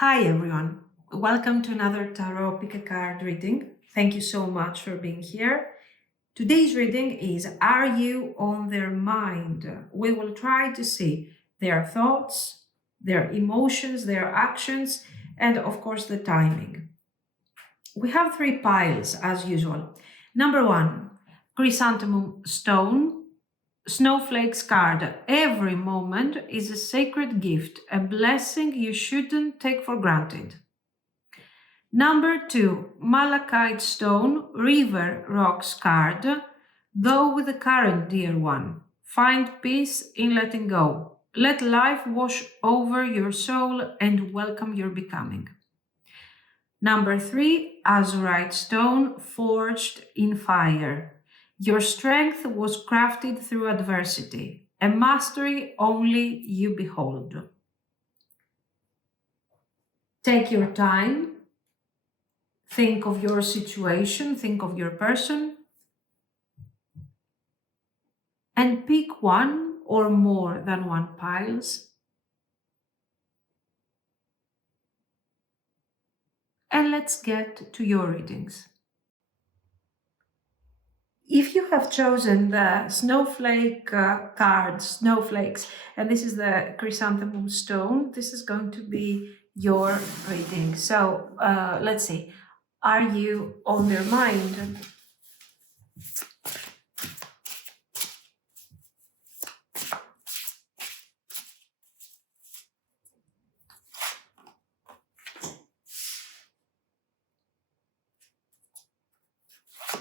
Hi everyone, welcome to another Tarot Pick a Card reading. Thank you so much for being here. Today's reading is Are You on Their Mind? We will try to see their thoughts, their emotions, their actions, and of course the timing. We have three piles as usual. Number one, Chrysanthemum Stone. Snowflakes card. Every moment is a sacred gift, a blessing you shouldn't take for granted. Number two, Malachite Stone, River Rocks card. Go with the current, dear one. Find peace in letting go. Let life wash over your soul and welcome your becoming. Number three, Azurite Stone, Forged in Fire. Your strength was crafted through adversity, a mastery only you behold. Take your time, think of your situation, think of your person, and pick one or more than one piles. And let's get to your readings. If you have chosen the snowflake card, snowflakes, and this is the chrysanthemum stone, this is going to be your reading. So let's see. Are you on their mind?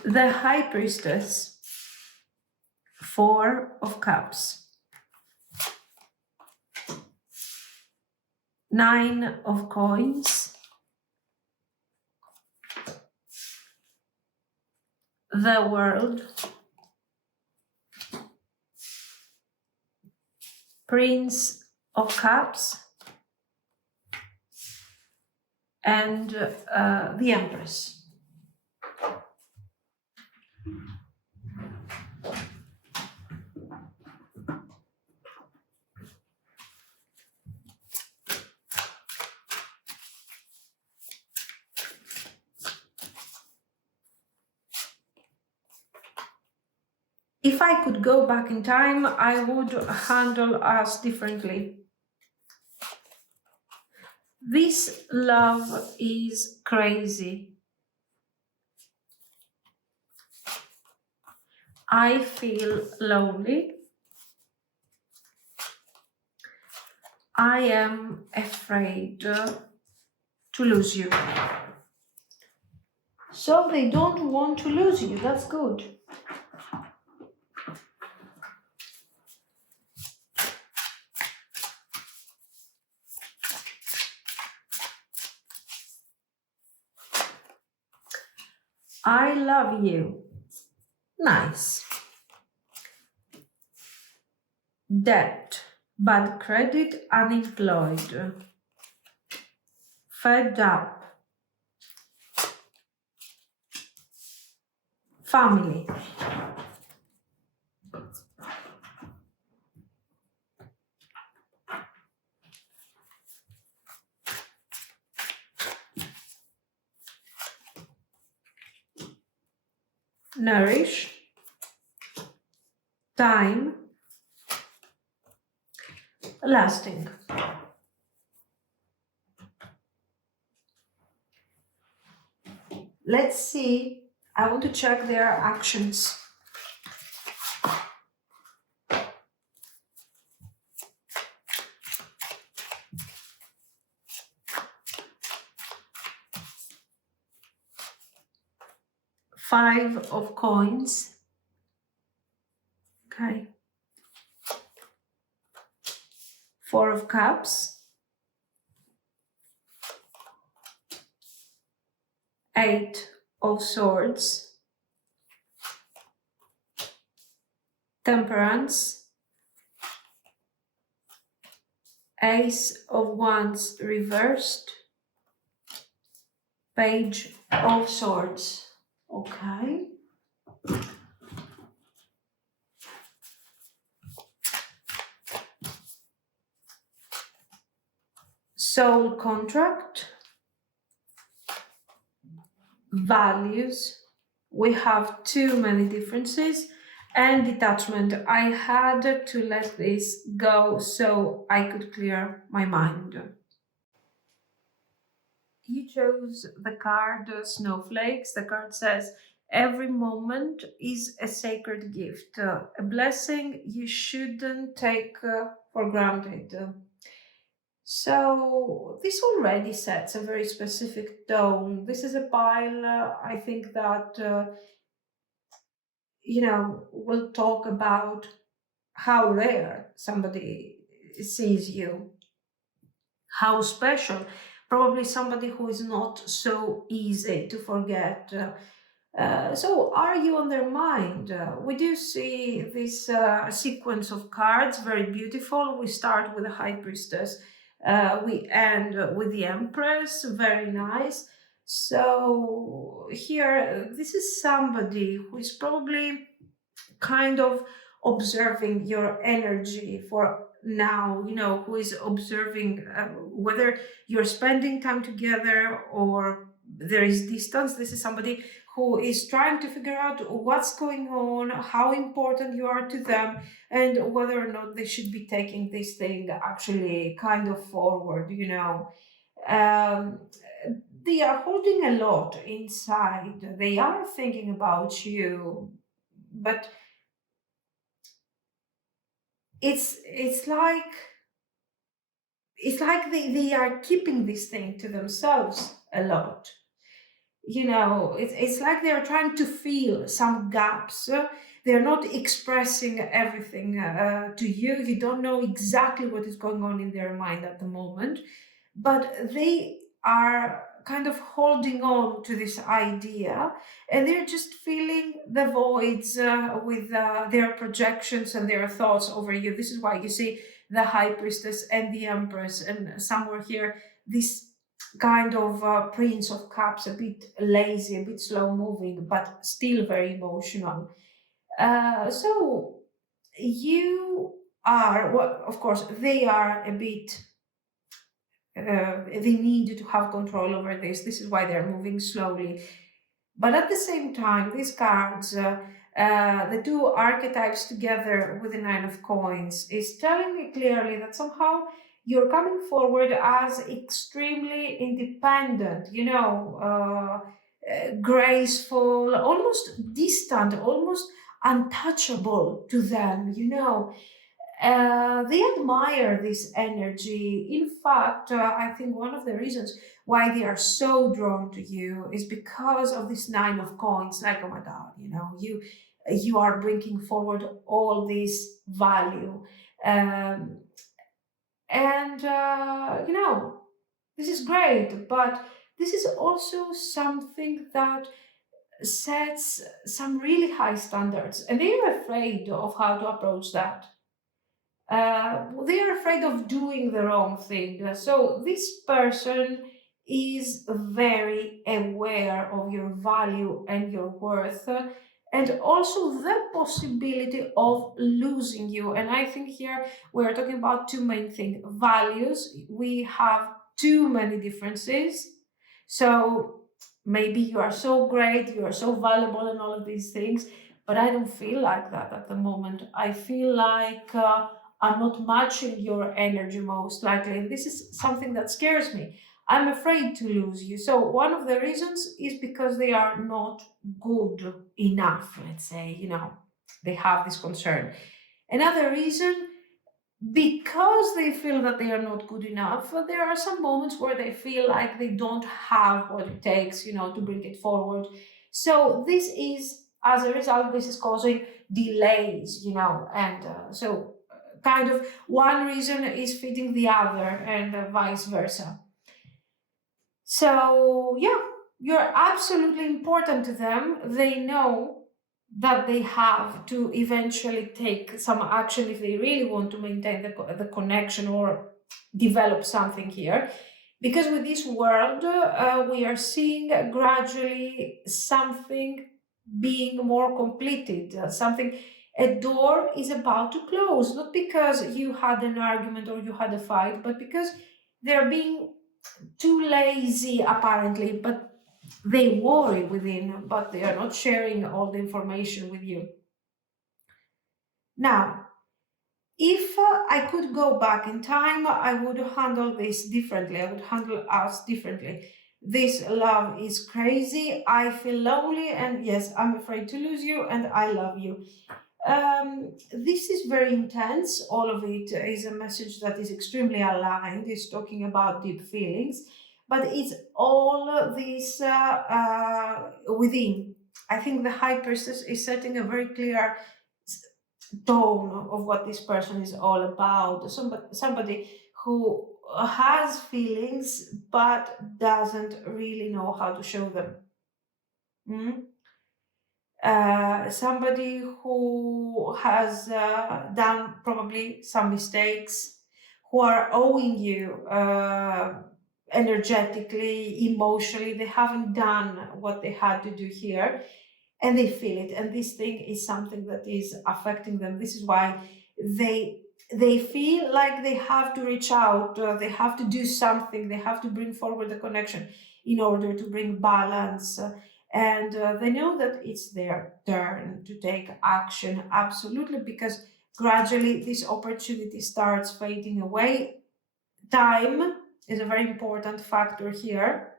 The High Priestess, Four of Cups, Nine of Coins, the World, Prince of Cups, and the Empress. If I could go back in time, I would handle us differently. This love is crazy. I feel lonely. I am afraid to lose you. So they don't want to lose you. That's good. I love you. Nice. Debt, bad credit, unemployed. Fed up. Family. Nourish. Time. Lasting. Let's see. I want to check their actions. Five of Coins. Okay. Four of Cups. Eight of Swords. Temperance. Ace of Wands reversed. Page of Swords. Okay. soul contract, values. We have too many differences, and detachment. I had to let this go so I could clear my mind. You chose the card Snowflakes. The card says, every moment is a sacred gift, a blessing you shouldn't take for granted. So this already sets a very specific tone. This is a pile, I think that, will talk about how rare somebody sees you, how special, probably somebody who is not so easy to forget. So, are you on their mind? We do see this sequence of cards, very beautiful. We start with the High Priestess, we end with the Empress, very nice. So, here, this is somebody who is probably kind of observing your energy for now, who is observing whether you're spending time together or there is distance. This is somebody who is trying to figure out what's going on, how important you are to them, and whether or not they should be taking this thing actually kind of forward. Um, they are holding a lot inside. They are thinking about you, but it's like they are keeping this thing to themselves a lot. It's like they're trying to fill some gaps. They're not expressing everything to you. You don't know exactly what is going on in their mind at the moment, but they are kind of holding on to this idea, and they're just filling the voids with their projections and their thoughts over you. This is why you see the High Priestess and the Empress, and somewhere here this kind of Prince of Cups, a bit lazy, a bit slow moving, but still very emotional. So you are, well, of course, they are a bit, they need to have control over this. This is why they're moving slowly. But at the same time, these cards, the two archetypes together with the Nine of Coins, is telling me clearly that somehow you're coming forward as extremely independent, graceful, almost distant, almost untouchable to them, they admire this energy. In fact, I think one of the reasons why they are so drawn to you is because of this Nine of Coins. Like, oh my God, you are bringing forward all this value, um, and this is great. But this is also something that sets some really high standards, and they are afraid of how to approach that. They are afraid of doing the wrong thing. So this person is very aware of your value and your worth, and also the possibility of losing you. And I think here we're talking about two main things: values. We have too many differences. So maybe you are so great, you are so valuable, and all of these things. But I don't feel like that at the moment. I feel like I'm not matching your energy most likely. And this is something that scares me. I'm afraid to lose you. So one of the reasons is because they are not good enough, let's say, they have this concern. Another reason, because they feel that they are not good enough, there are some moments where they feel like they don't have what it takes, to bring it forward. So this is, as a result, this is causing delays, and so kind of one reason is feeding the other, and vice versa. So, yeah, you're absolutely important to them. They know that they have to eventually take some action if they really want to maintain the connection or develop something here. Because with this world, we are seeing gradually something being more completed, something, a door is about to close, not because you had an argument or you had a fight, but because They're being too lazy apparently, but they worry within, but they are not sharing all the information with you. Now, if I could go back in time, I would handle this differently. I would handle us differently. This love is crazy. I feel lonely, and yes, I'm afraid to lose you, and I love you. This is very intense. All of it is a message that is extremely aligned. It's talking about deep feelings, but it's all this within. I think the high priestess is setting a very clear tone of what this person is all about. Somebody who has feelings but doesn't really know how to show them. Mm? Somebody who has done probably some mistakes, who are owing you energetically, emotionally. They haven't done what they had to do here, and they feel it, and this thing is something that is affecting them. This is why they feel like they have to reach out, they have to do something, they have to bring forward the connection in order to bring balance, and they know that it's their turn to take action, absolutely, because gradually this opportunity starts fading away. Time is a very important factor here,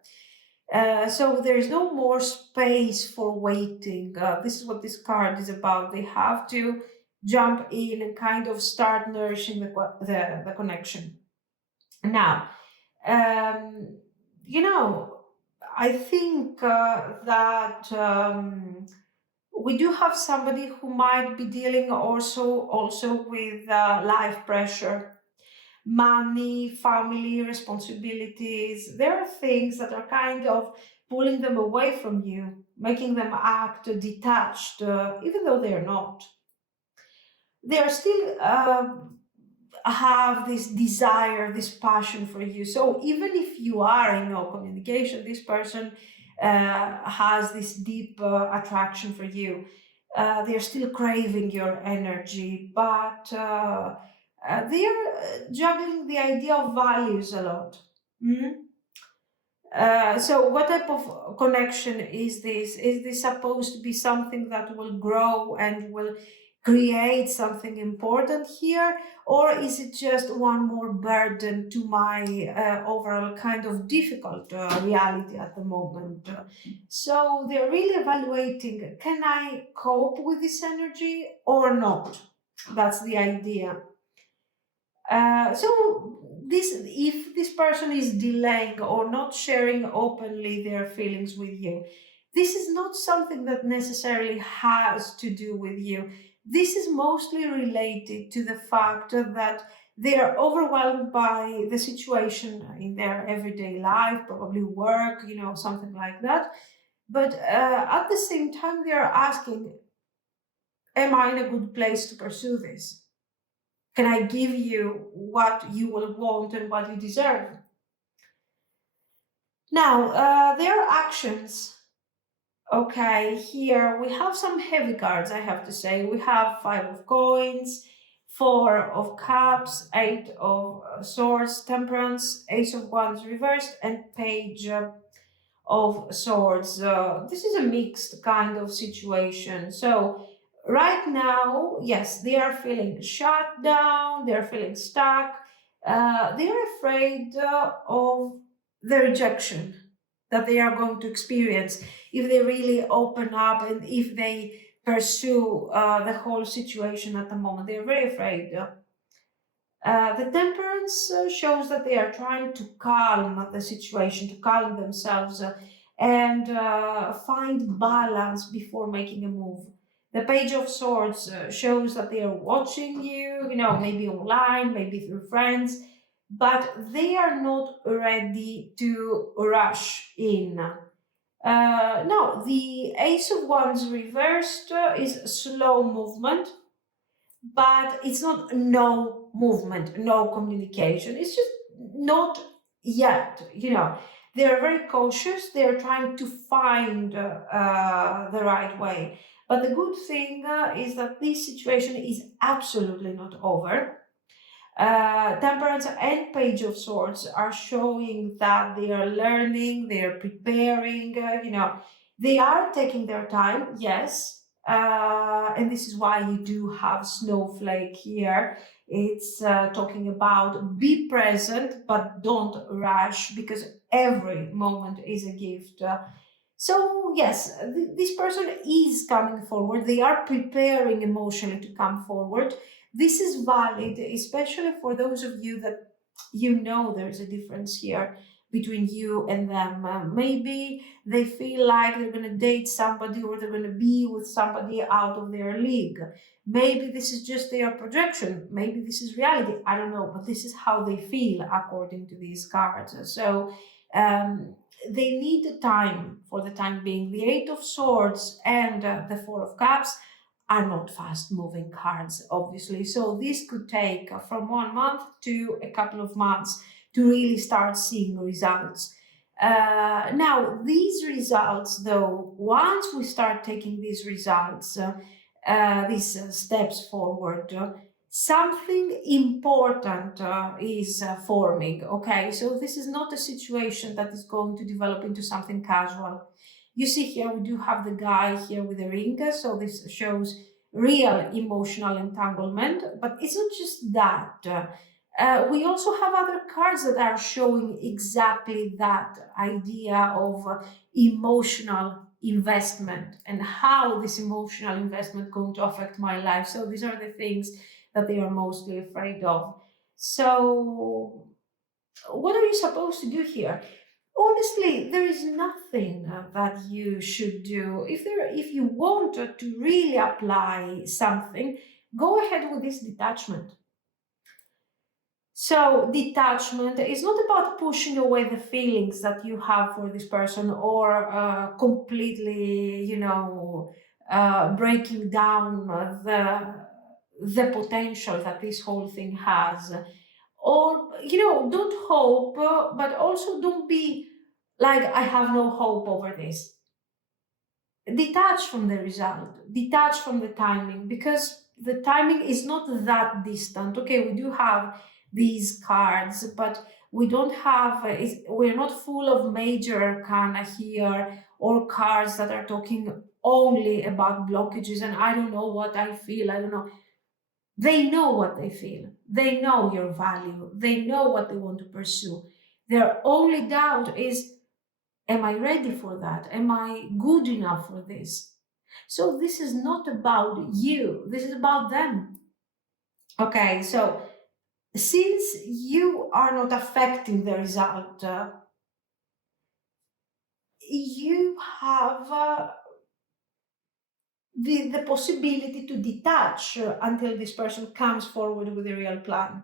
so there is no more space for waiting. This is what this card is about. They have to jump in and kind of start nourishing the connection. Now, um, you know, I think that we do have somebody who might be dealing also with life pressure, money, family responsibilities. There are things that are kind of pulling them away from you, making them act detached, even though they are not. They are still have this desire, this passion for you. So even if you are in no communication, this person has this deep attraction for you. They're still craving your energy, but they are juggling the idea of values a lot. Mm? So what type of connection is this? Is this supposed to be something that will grow and will create something important here? Or is it just one more burden to my overall kind of difficult reality at the moment? So they're really evaluating, can I cope with this energy or not? That's the idea. So this, if this person is delaying or not sharing openly their feelings with you, this is not something that necessarily has to do with you. This is mostly related to the fact that they are overwhelmed by the situation in their everyday life, probably work, something like that. But at the same time, they are asking, am I in a good place to pursue this? Can I give you what you will want and what you deserve? Now, their actions. Okay, here we have some heavy cards, I have to say. We have Five of Coins, Four of Cups, Eight of Swords, Temperance, Ace of Wands reversed, and Page of Swords. This is a mixed kind of situation. So, right now, yes, they are feeling shut down, they're feeling stuck, they're afraid of the rejection that they are going to experience if they really open up and if they pursue the whole situation at the moment. They're very afraid. The temperance shows that they are trying to calm the situation, to calm themselves, and find balance before making a move. The Page of Swords shows that they are watching you, maybe online, maybe through friends, but they are not ready to rush in. No, the Ace of Wands reversed is slow movement, but it's not no movement, no communication. It's just not yet. They're very cautious. They're trying to find the right way. But the good thing is that this situation is absolutely not over. Temperance and Page of Swords are showing that they are learning, they are preparing, they are taking their time, yes. And this is why you do have Snowflake here. It's talking about be present, but don't rush, because every moment is a gift. So yes, this person is coming forward. They are preparing emotionally to come forward. This is valid, especially for those of you that there's a difference here between you and them. Maybe they feel like they're going to date somebody, or they're going to be with somebody out of their league. Maybe this is just their projection. Maybe this is reality. I don't know, but this is how they feel according to these cards. So um, they need the time for the time being. The Eight of Swords and the Four of Cups are not fast moving cards, obviously. So this could take from 1 month to a couple of months to really start seeing results. Now, these results, though, once we start taking these results, these steps forward, something important is forming. Okay, so this is not a situation that is going to develop into something casual. You see here, we do have the guy here with the ring, so this shows real emotional entanglement, but it's not just that. We also have other cards that are showing exactly that idea of emotional investment and how this emotional investment going to affect my life. So these are the things that they are mostly afraid of. So what are you supposed to do here? Honestly, there is nothing that you should do. If you want to really apply something, go ahead with this detachment. So detachment is not about pushing away the feelings that you have for this person, or completely, breaking down the potential that this whole thing has. Or, don't hope, but also don't be like, I have no hope over this. Detach from the result, detach from the timing, because the timing is not that distant. Okay, we do have these cards, but we don't have, we're not full of major arcana here, or cards that are talking only about blockages and I don't know what I feel, I don't know. They know what they feel. They know your value. They know what they want to pursue. Their only doubt is, am I ready for that? Am I good enough for this? So this is not about you. This is about them. Okay, so since you are not affecting the result, you have the possibility to detach until this person comes forward with a real plan.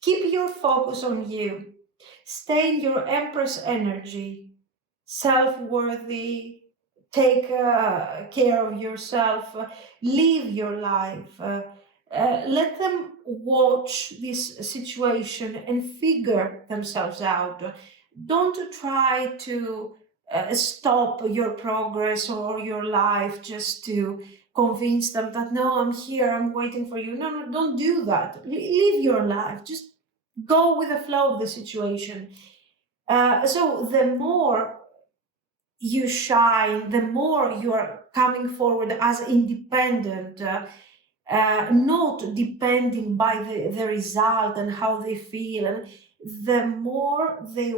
Keep your focus on you. Stay in your Empress energy, self-worthy, take care of yourself, live your life. Let them watch this situation and figure themselves out. Don't try to stop your progress or your life just to convince them that, no, I'm here, I'm waiting for you. No, no, don't do that. Live your life. Just go with the flow of the situation. So the more you shine, the more you are coming forward as independent, not depending by the result and how they feel. And the more they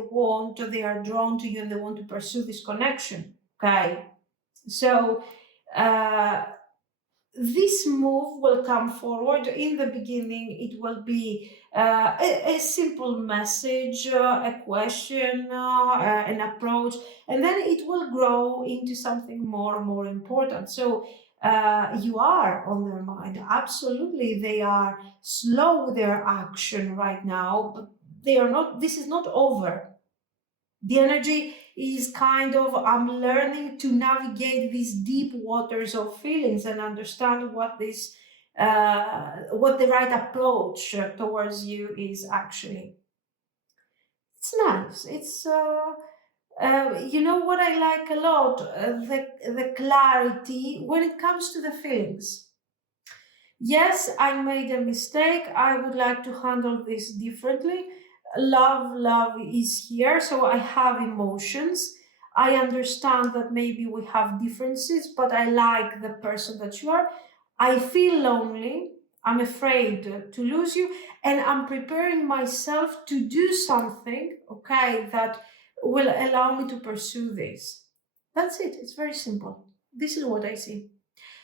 are drawn to you and they want to pursue this connection. Okay. So uh, this move will come forward. In the beginning, it will be a simple message, a question, an approach, and then it will grow into something more and more important. So you are on their mind. Absolutely, they are slow with their action right now, but they are not. This is not over. The energy is kind of, I'm learning to navigate these deep waters of feelings and understand what the right approach towards you is actually. It's nice. It's you know what I like a lot, the clarity when it comes to the feelings. Yes, I made a mistake. I would like to handle this differently. Love is here, so I have emotions. I understand that maybe we have differences, but I like the person that you are. I feel lonely. I'm afraid to lose you, and I'm preparing myself to do something, okay, that will allow me to pursue this. That's it. It's very simple. This is what I see.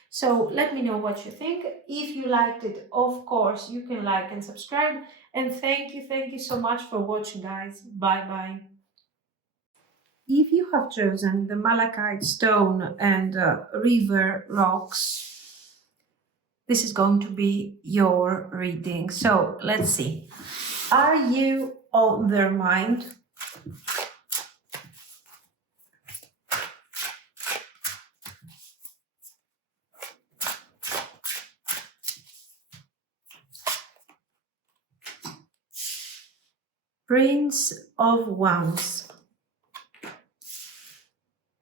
So let me know what you think. If you liked it, of course, you can like and subscribe. And thank you so much for watching, guys. Bye bye. If you have chosen the malachite stone and river rocks, this is going to be your reading. So let's see. Are you on their mind? Prince of Wands,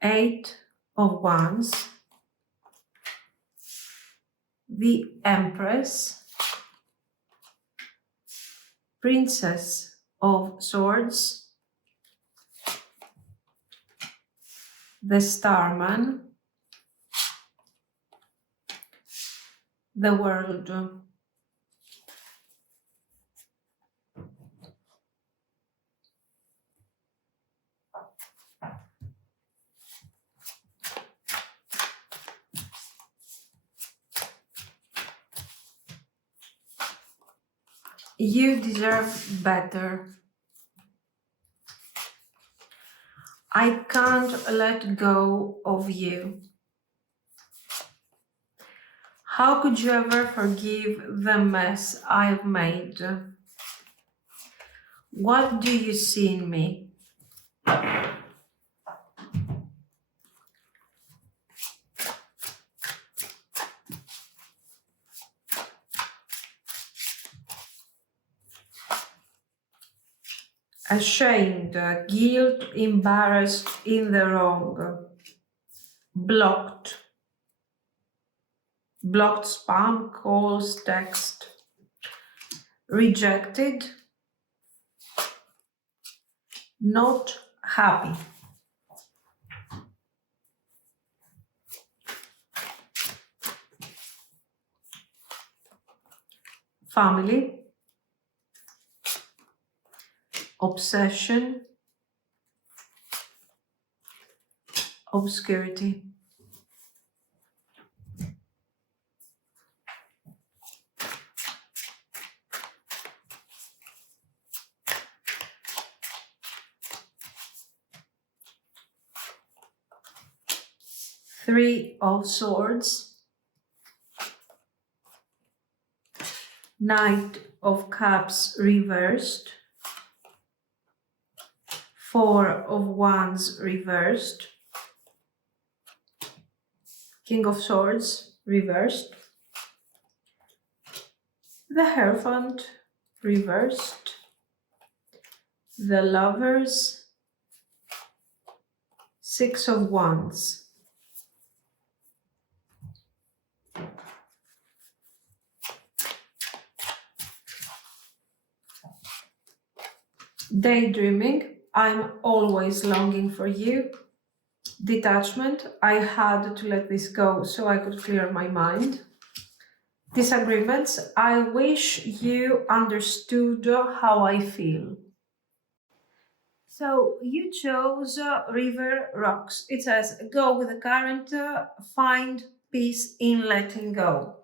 Eight of Wands, the Empress, Princess of Swords, the Starman, the World. You deserve better. I can't let go of you. How could you ever forgive the mess I've made? What do you see in me? Ashamed, guilt, embarrassed, in the wrong, blocked, blocked spam calls, text, rejected, not happy. Family, obsession, obscurity. Three of Swords, Knight of Cups reversed, Four of Wands reversed, King of Swords reversed, the Hierophant reversed, the Lovers, Six of Wands. Daydreaming, I'm always longing for you. Detachment, I had to let this go so I could clear my mind. Disagreements, I wish you understood how I feel. So you chose River Rocks. It says, go with the current, find peace in letting go.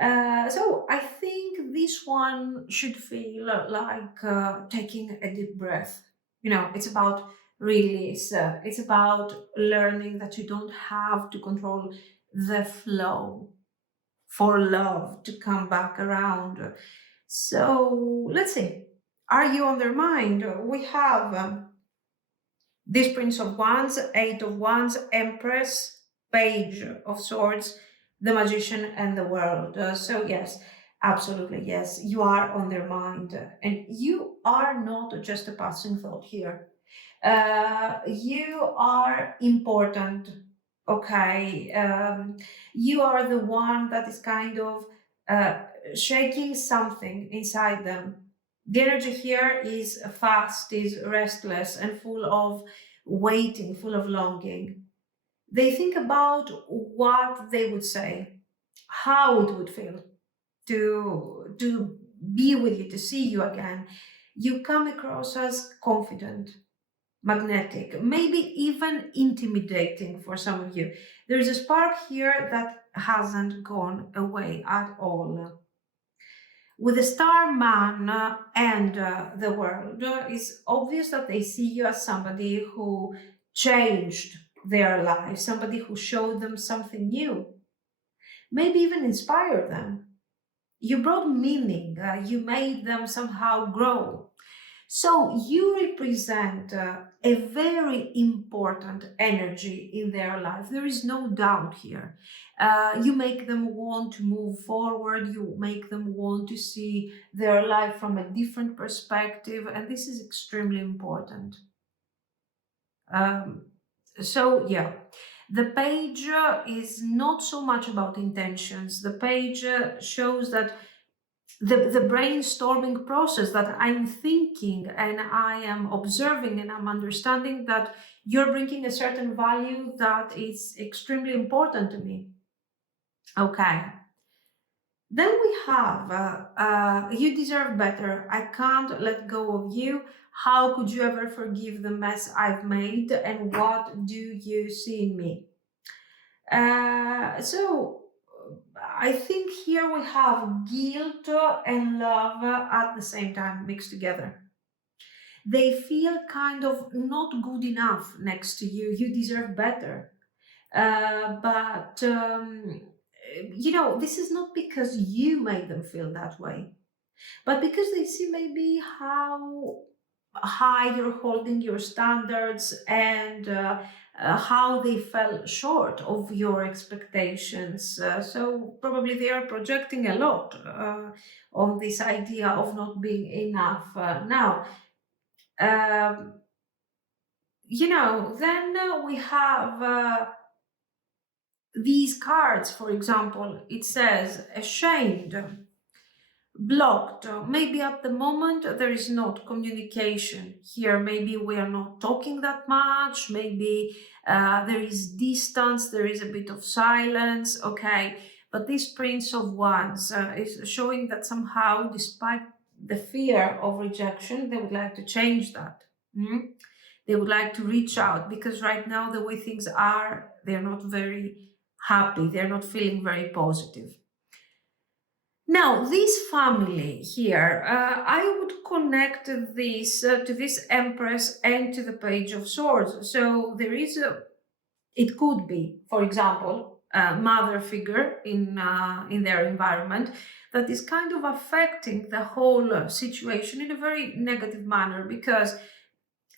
So I think this one should feel like taking a deep breath. You know, it's about release. It's about learning that you don't have to control the flow for love to come back around. So let's see. Are you on their mind? We have this Prince of Wands, Eight of Wands, Empress, Page of Swords, the Magician, and the World. So yes, absolutely yes, you are on their mind, and you are not just a passing thought here. You are important. Okay, you are the one that is kind of uh, shaking something inside them. The energy here is fast, is restless, and full of waiting, full of longing. They think about what they would say, how it would feel to be with you, to see you again. You come across as confident, magnetic, maybe even intimidating for some of you. There's a spark here that hasn't gone away at all. With the star man and the world, it's obvious that they see you as somebody who changed their life, somebody who showed them something new, maybe even inspired them. You brought meaning, you made them somehow grow. So you represent a very important energy in their life. There is no doubt here. You make them want to move forward. You make them want to see their life from a different perspective. And this is extremely important. Um, yeah, the page is not so much about intentions. The page shows that the brainstorming process, that I'm thinking and I am observing and I'm understanding that you're bringing a certain value that is extremely important to me. Okay. Then we have, you deserve better. I can't let go of you. How could you ever forgive the mess I've made? And what do you see in me? So I think here we have guilt and love at the same time mixed together. They feel kind of not good enough next to you. You deserve better. But this is not because you made them feel that way, but because they see maybe how high you're holding your standards, and how they fell short of your expectations. So probably they are projecting a lot on this idea of not being enough. Now, um, then we have these cards, for example. It says ashamed, blocked. Maybe at the moment there is not communication here. Maybe we are not talking that much. Maybe there is distance, there is a bit of silence. Okay, but this Prince of Wands is showing that somehow, despite the fear of rejection, they would like to change that. They would like to reach out, because right now, the way things are, they're not very happy. They're not feeling very positive. Now, this family here, I would connect this to this Empress and to the Page of Swords. So there is it could be, for example, a mother figure in their environment that is kind of affecting the whole situation in a very negative manner, because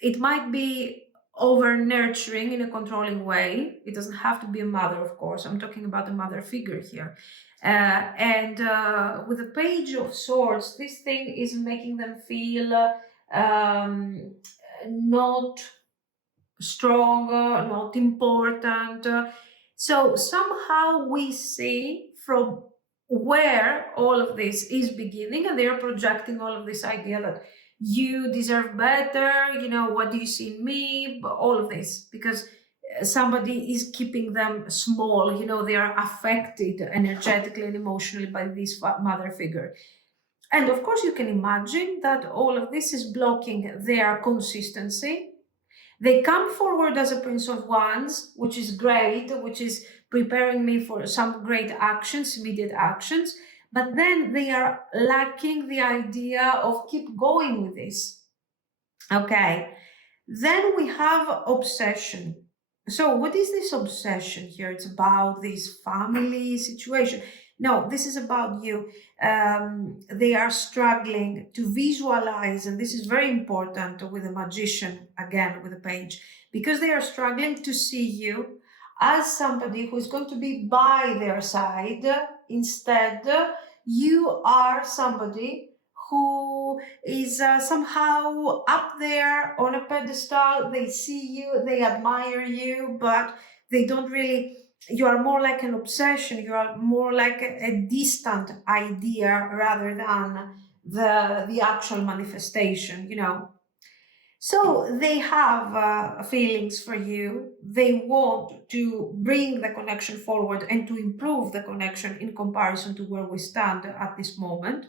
it might be over nurturing in a controlling way. It doesn't have to be a mother, of course. I'm talking about a mother figure here. And with the Page of Swords, this thing is making them feel not strong, not important. So somehow we see from where all of this is beginning, and they're projecting all of this idea that you deserve better, what do you see in me, all of this, because somebody is keeping them small. They are affected energetically and emotionally by this mother figure. And of course, you can imagine that all of this is blocking their consistency. They come forward as a Prince of Wands, which is great, which is preparing me for some great actions, immediate actions. But then they are lacking the idea of keep going with this. Okay. Then we have obsession. So what is this obsession here? It's about this family situation. No, this is about you. They are struggling to visualize, and this is very important with a magician, again, with a page, because they are struggling to see you as somebody who is going to be by their side. Instead, you are somebody who is somehow up there on a pedestal. They see you, they admire you, but they don't really you are more like an obsession, you are more like a distant idea rather than the actual manifestation, you know. So they have feelings for you. They want to bring the connection forward and to improve the connection in comparison to where we stand at this moment.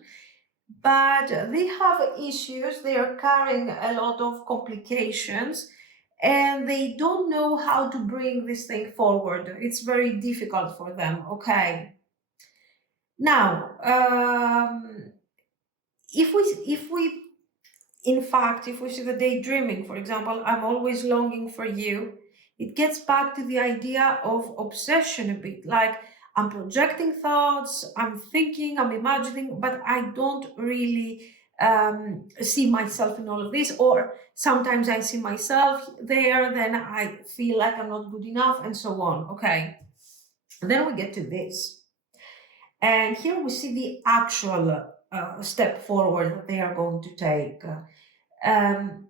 But they have issues. They are carrying a lot of complications and they don't know how to bring this thing forward. It's very difficult for them. Okay. Now, if we in fact, if we see the daydreaming, for example, I'm always longing for you, it gets back to the idea of obsession a bit. Like I'm projecting thoughts, I'm thinking, I'm imagining, but I don't really see myself in all of this. Or sometimes I see myself there, then I feel like I'm not good enough, and so on. Okay. And then we get to this. And here we see the actual step forward that they are going to take. Um,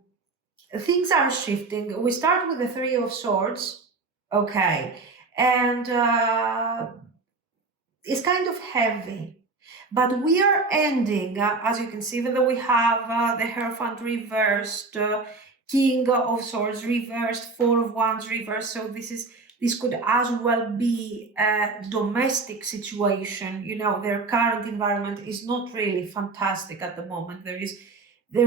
Things are shifting. We start with the Three of Swords, okay, and it's kind of heavy. But we are ending, as you can see, even though we have the Hierophant reversed, King of Swords reversed, Four of Wands reversed. So this could as well be a domestic situation. You know, their current environment is not really fantastic at the moment. There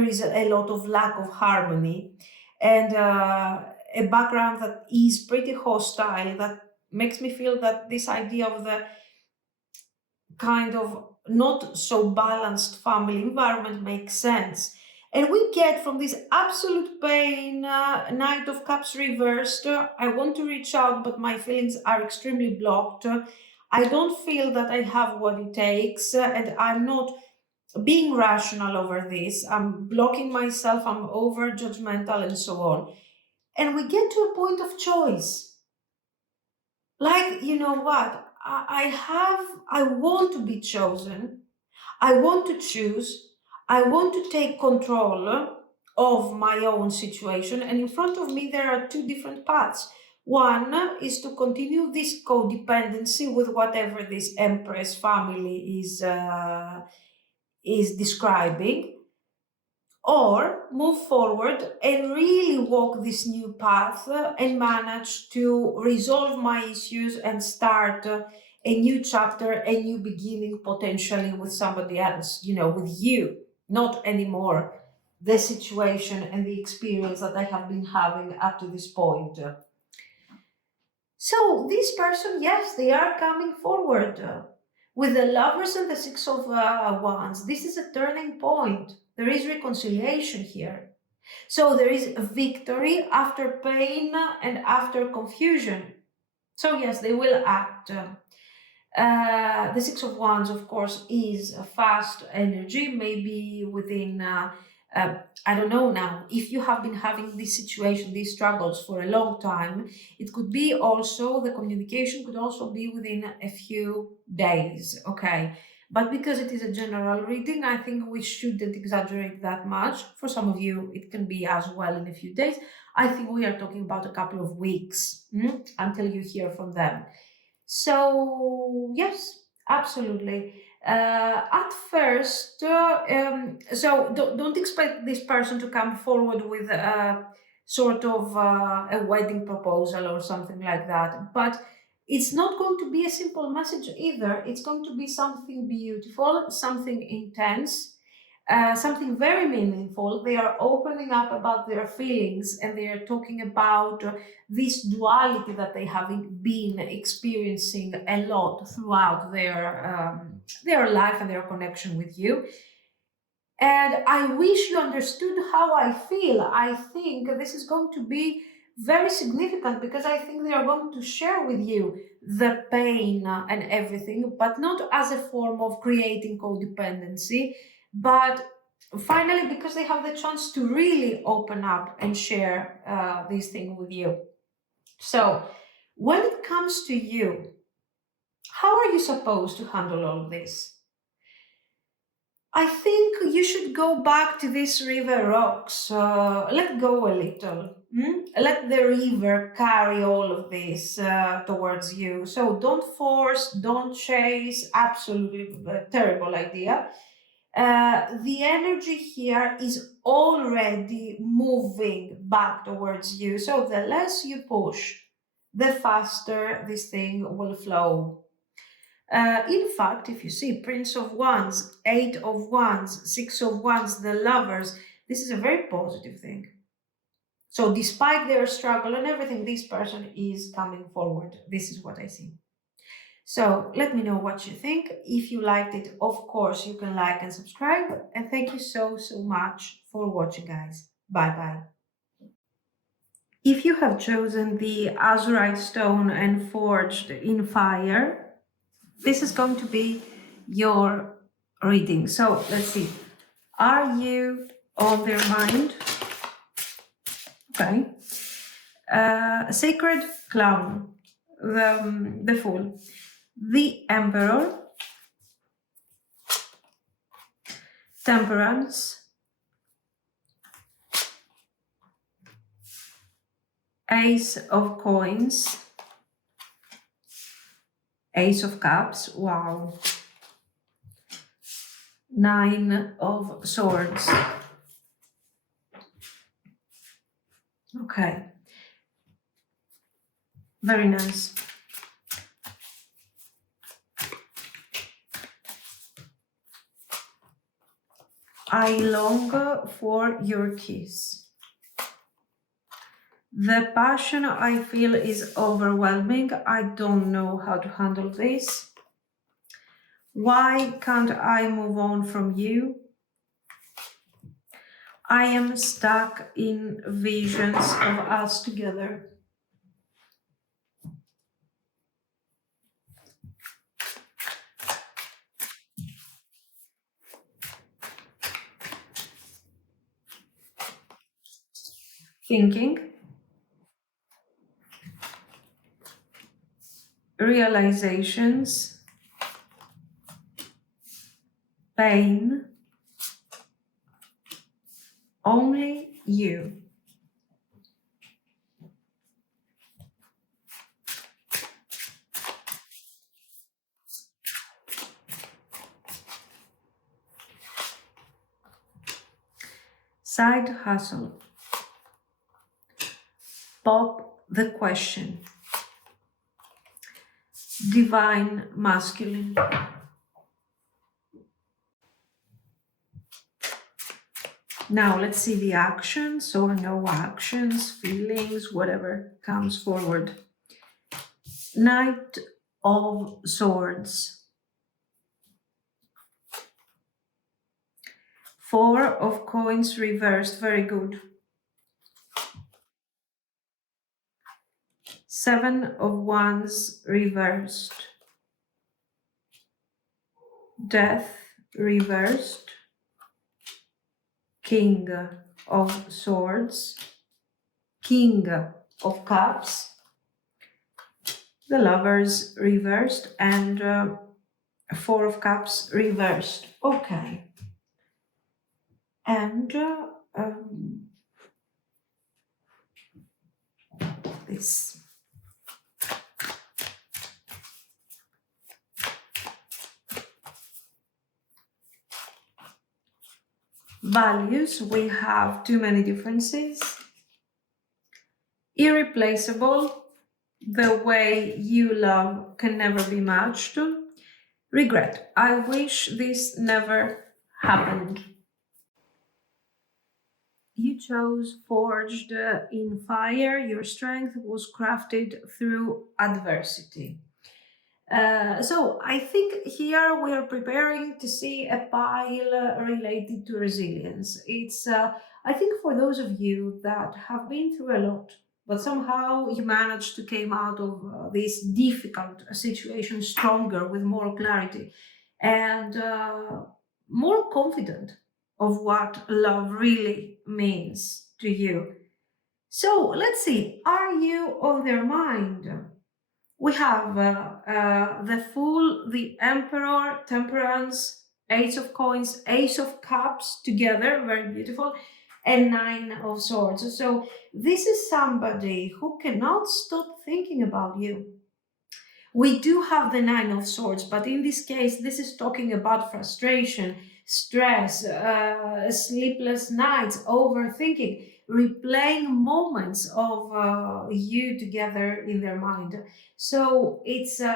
is a lot of lack of harmony, and a background that is pretty hostile. That makes me feel that this idea of the kind of not so balanced family environment makes sense. And we get from this absolute pain, Knight of Cups reversed. I want to reach out, but my feelings are extremely blocked. I don't feel that I have what it takes, and I'm not being rational over this. I'm blocking myself, I'm over judgmental, and so on. And we get to a point of choice. Like, you know what? I want to be chosen. I want to choose. I want to take control of my own situation. And in front of me, there are two different paths. One is to continue this codependency with whatever this Empress family is describing, or move forward and really walk this new path and manage to resolve my issues and start a new chapter, a new beginning, potentially with somebody else, you know, with you, not anymore the situation and the experience that I have been having up to this point. So this person, yes, they are coming forward with the Lovers and the Six of Wands. This is a turning point. There is reconciliation here. So there is victory after pain and after confusion. So yes, they will act. The Six of Wands, of course, is a fast energy, maybe within, I don't know now, if you have been having this situation, these struggles for a long time, it could be also, the communication could also be within a few days, okay? But because it is a general reading, I think we shouldn't exaggerate that much. For some of you, it can be as well in a few days. I think we are talking about a couple of weeks until you hear from them. So yes, absolutely. At first, so don't expect this person to come forward with sort of a wedding proposal or something like that. But it's not going to be a simple message either. It's going to be something beautiful, something intense, something very meaningful. They are opening up about their feelings and they are talking about this duality that they have been experiencing a lot throughout their life and their connection with you. And I wish you understood how I feel. I think this is going to be very significant because I think they are going to share with you the pain and everything, but not as a form of creating codependency, but finally because they have the chance to really open up and share this thing with you. So, when it comes to you, how are you supposed to handle all of this? I think you should go back to this river rocks. Let go a little. Let the river carry all of this towards you. So don't force, don't chase. Absolutely terrible idea. The energy here is already moving back towards you. So the less you push, the faster this thing will flow. In fact, if you see Prince of Wands, Eight of Wands, Six of Wands, the lovers, this is a very positive thing. So, despite their struggle and everything, this person is coming forward. This is what I see. So, let me know what you think. If you liked it, of course, you can like and subscribe. And thank you so, so much for watching, guys. Bye bye. If you have chosen the Azurite stone and forged in fire, this is going to be your reading. So let's see. Are you on their mind? Okay. Sacred Clown, the Fool, the Emperor, Temperance, Ace of Coins, Ace of Cups, wow, Nine of Swords. Okay, very nice. I long for your kiss. The passion I feel is overwhelming. I don't know how to handle this. Why can't I move on from you? I am stuck in visions of us together. Thinking, realizations, pain, only you. Side hustle. Pop the question. Divine masculine. Now let's see the actions or no actions, feelings, whatever comes forward. Knight of Swords. Four of Coins reversed, very good. Seven of Wands reversed. Death reversed. King of Swords. King of Cups. The Lovers reversed and Four of Cups reversed. Okay. And this. Values, we have too many differences. Irreplaceable, the way you love can never be matched. Regret, I wish this never happened. You chose forged in fire, your strength was crafted through adversity. So I think here we are preparing to see a pile related to resilience. It's, I think for those of you that have been through a lot, but somehow you managed to came out of this difficult situation stronger with more clarity and more confident of what love really means to you. So let's see, are you on their mind? We have the Fool, the Emperor, Temperance, Ace of Coins, Ace of Cups together, very beautiful, and Nine of Swords. So this is somebody who cannot stop thinking about you. We do have the Nine of Swords, but in this case, this is talking about frustration, stress, sleepless nights, overthinking, replaying moments of you together in their mind. So it's a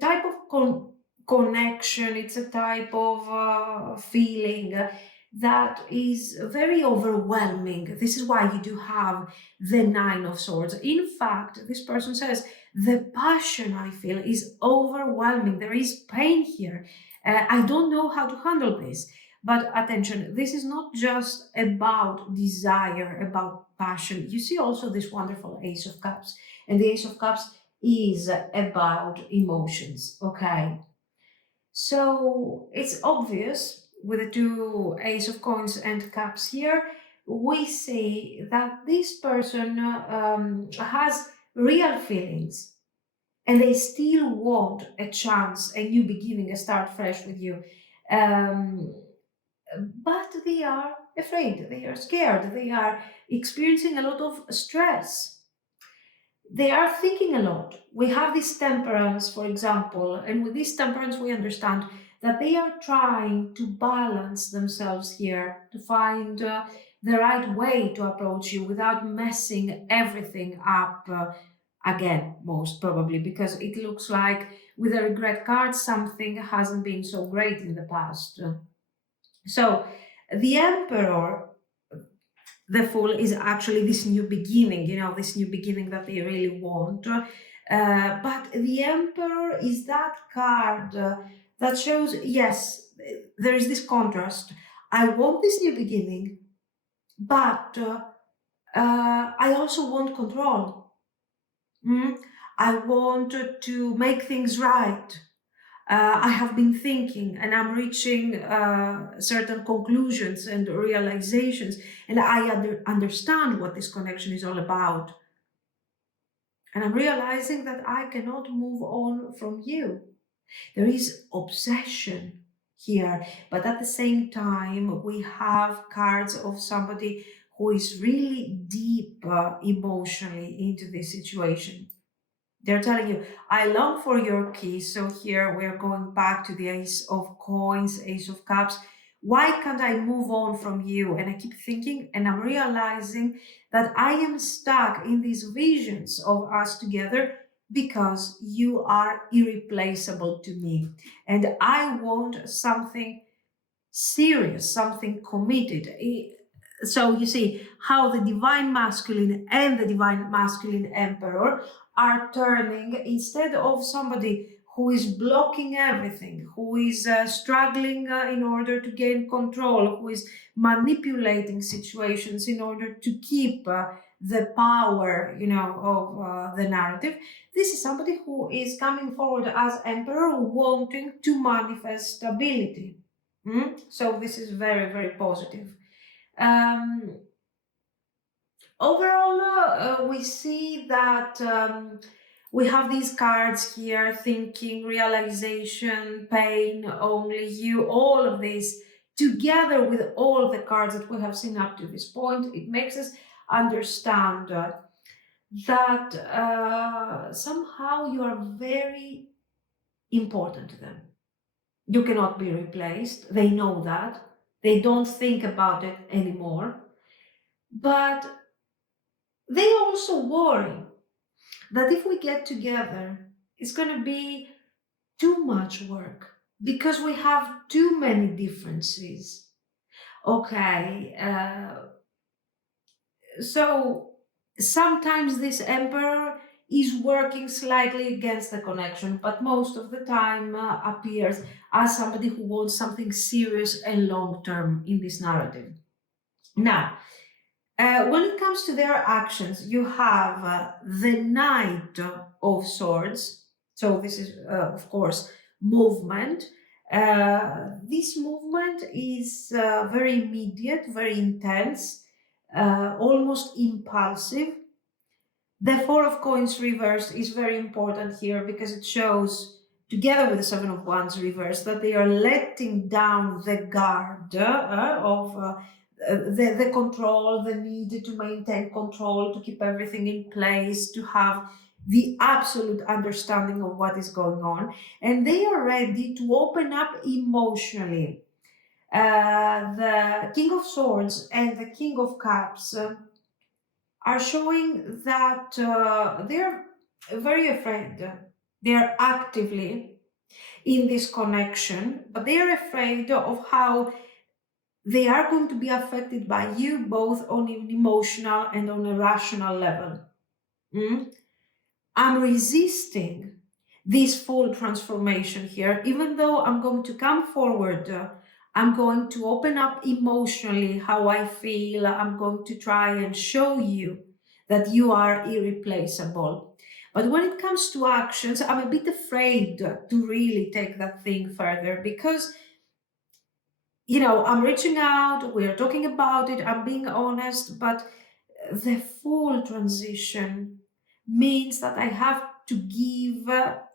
type of connection, it's a type of feeling that is very overwhelming. This is why you do have the Nine of Swords. In fact, this person says, the passion I feel is overwhelming. There is pain here. I don't know how to handle this. But attention, this is not just about desire, about passion. You see also this wonderful Ace of Cups. And the Ace of Cups is about emotions, okay? So it's obvious with the two Ace of Coins and Cups here, we see that this person has real feelings and they still want a chance, a new beginning, a start fresh with you. Um, but they are afraid, they are scared, they are experiencing a lot of stress. They are thinking a lot. We have this temperance, for example, and with this temperance, we understand that they are trying to balance themselves here to find the right way to approach you without messing everything up again, most probably, because it looks like with a regret card, something hasn't been so great in the past. So the Emperor, the Fool, is actually this new beginning, this new beginning that they really want. But the Emperor is that card that shows, yes, there is this contrast. I want this new beginning, but I also want control. I want to make things right. I have been thinking and I'm reaching certain conclusions and realizations, and I understand what this connection is all about. And I'm realizing that I cannot move on from you. There is obsession here, but at the same time, we have cards of somebody who is really deep emotionally into this situation. They're telling you, I long for your kiss. So here we're going back to the Ace of Coins, Ace of Cups. Why can't I move on from you? And I keep thinking, and I'm realizing that I am stuck in these visions of us together because you are irreplaceable to me. And I want something serious, something committed. So you see how the divine masculine and the divine masculine emperor are turning, instead of somebody who is blocking everything, who is struggling in order to gain control, who is manipulating situations in order to keep the power, of the narrative. This is somebody who is coming forward as emperor, wanting to manifest stability. So this is very, very positive. Um, Overall, we see that we have these cards here: thinking, realization, pain, only you, all of this together with all the cards that we have seen up to this point. It makes us understand that somehow you are very important to them. You cannot be replaced. They know that. They don't think about it anymore. But they also worry that if we get together, it's going to be too much work because we have too many differences. Okay, so sometimes this emperor is working slightly against the connection, but most of the time appears as somebody who wants something serious and long term in this narrative. Now, when it comes to their actions, you have the Knight of Swords. So this is, of course, movement. This movement is very immediate, very intense, almost impulsive. The Four of Coins reversed is very important here because it shows together with the Seven of Wands reversed, that they are letting down the guard of the control, the need to maintain control, to keep everything in place, to have the absolute understanding of what is going on. And they are ready to open up emotionally. The King of Swords and the King of Cups are showing that they're very afraid. They're actively in this connection, but they are afraid of how they are going to be affected by you both on an emotional and on a rational level. Mm? I'm resisting this full transformation here, even though I'm going to come forward. I'm going to open up emotionally how I feel. I'm going to try and show you that you are irreplaceable. But when it comes to actions, I'm a bit afraid to really take that thing further because, I'm reaching out, we're talking about it, I'm being honest, but the full transition means that I have to give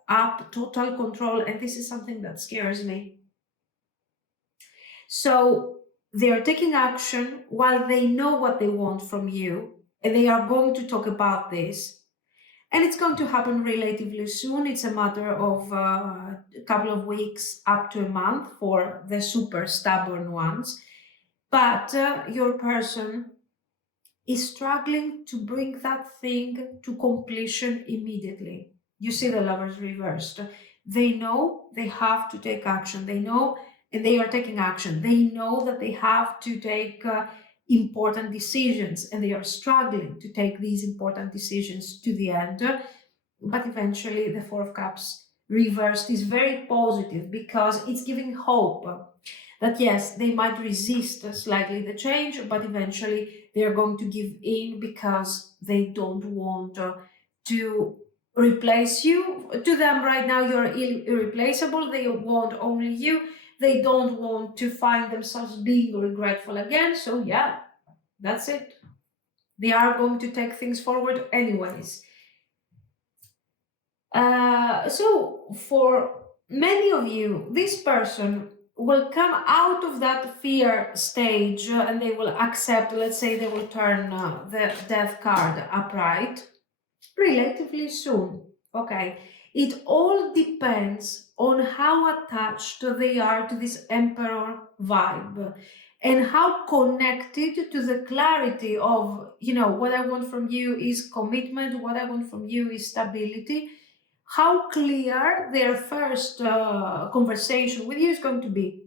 up total control, and this is something that scares me. So they are taking action while they know what they want from you, and they are going to talk about this. And it's going to happen relatively soon. It's a matter of a couple of weeks up to a month for the super stubborn ones. But your person is struggling to bring that thing to completion immediately. You see the lovers reversed. They know they have to take action. They know, and they are taking action. They know that they have to take important decisions, and they are struggling to take these important decisions to the end. But eventually, the Four of Cups reversed is very positive because it's giving hope that yes, they might resist slightly the change, but eventually they're going to give in because they don't want to replace you. To them right now, you're irreplaceable. They want only you. They don't want to find themselves being regretful again. So yeah, that's it. They are going to take things forward anyways. So for many of you, this person will come out of that fear stage and they will accept, let's say they will turn the death card upright relatively soon. Okay. It all depends on how attached they are to this emperor vibe and how connected to the clarity of, what I want from you is commitment, what I want from you is stability, how clear their first conversation with you is going to be.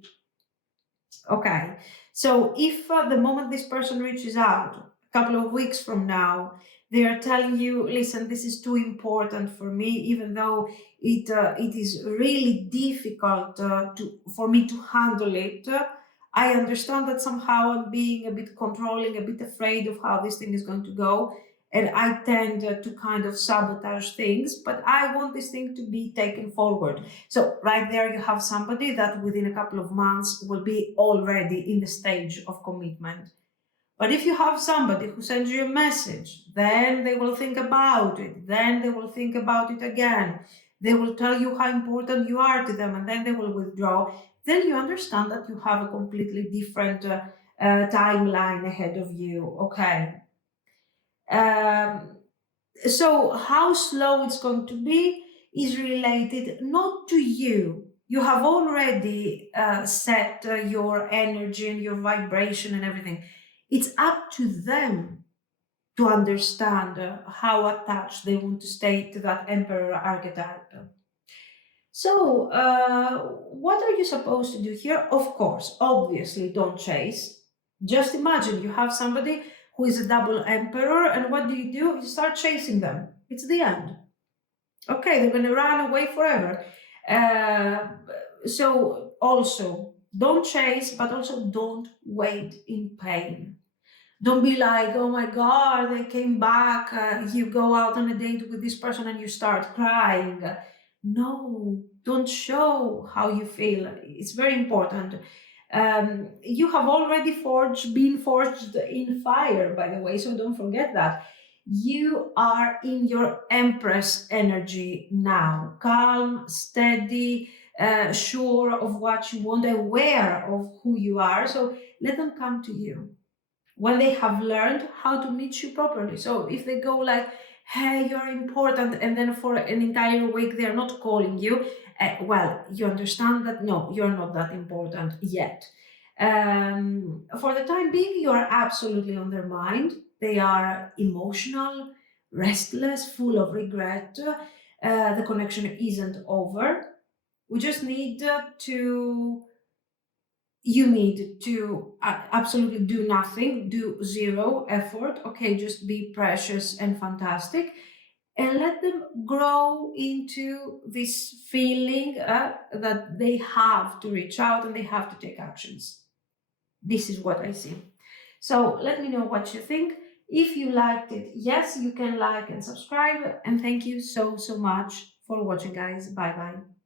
Okay, so if the moment this person reaches out, a couple of weeks from now, they are telling you, listen, this is too important for me, even though it is really difficult for me to handle it. I understand that somehow I'm being a bit controlling, a bit afraid of how this thing is going to go, and I tend to kind of sabotage things, but I want this thing to be taken forward. So right there you have somebody that within a couple of months will be already in the stage of commitment. But if you have somebody who sends you a message, then they will think about it, then they will think about it again, they will tell you how important you are to them, and then they will withdraw, then you understand that you have a completely different timeline ahead of you. Okay. Um, so how slow it's going to be is related not to you. You have already set your energy and your vibration and everything. It's up to them to understand how attached they want to stay to that emperor archetype. So, what are you supposed to do here? Of course, obviously, don't chase. Just imagine you have somebody who is a double emperor, and what do? You start chasing them. It's the end. Okay, they're going to run away forever. Uh, so, also, don't chase, but also don't wait in pain. Don't be like, oh my God, they came back. You go out on a date with this person and you start crying. No, don't show how you feel. It's very important. You have already been forged in fire, by the way, so don't forget that. You are in your Empress energy now, calm, steady, sure of what you want, aware of who you are. So let them come to you when they have learned how to meet you properly. So if they go like, hey, you're important, and then for an entire week they're not calling you, well, you understand that no, you're not that important yet. For the time being, you are absolutely on their mind. They are emotional, restless, full of regret. The connection isn't over. We just need to you need to absolutely do nothing, do zero effort, okay, just be precious and fantastic, and let them grow into this feeling that they have to reach out and they have to take actions. This is what I see. So let me know what you think. If you liked it, yes, you can like and subscribe. And thank you so, so much for watching, guys. Bye bye.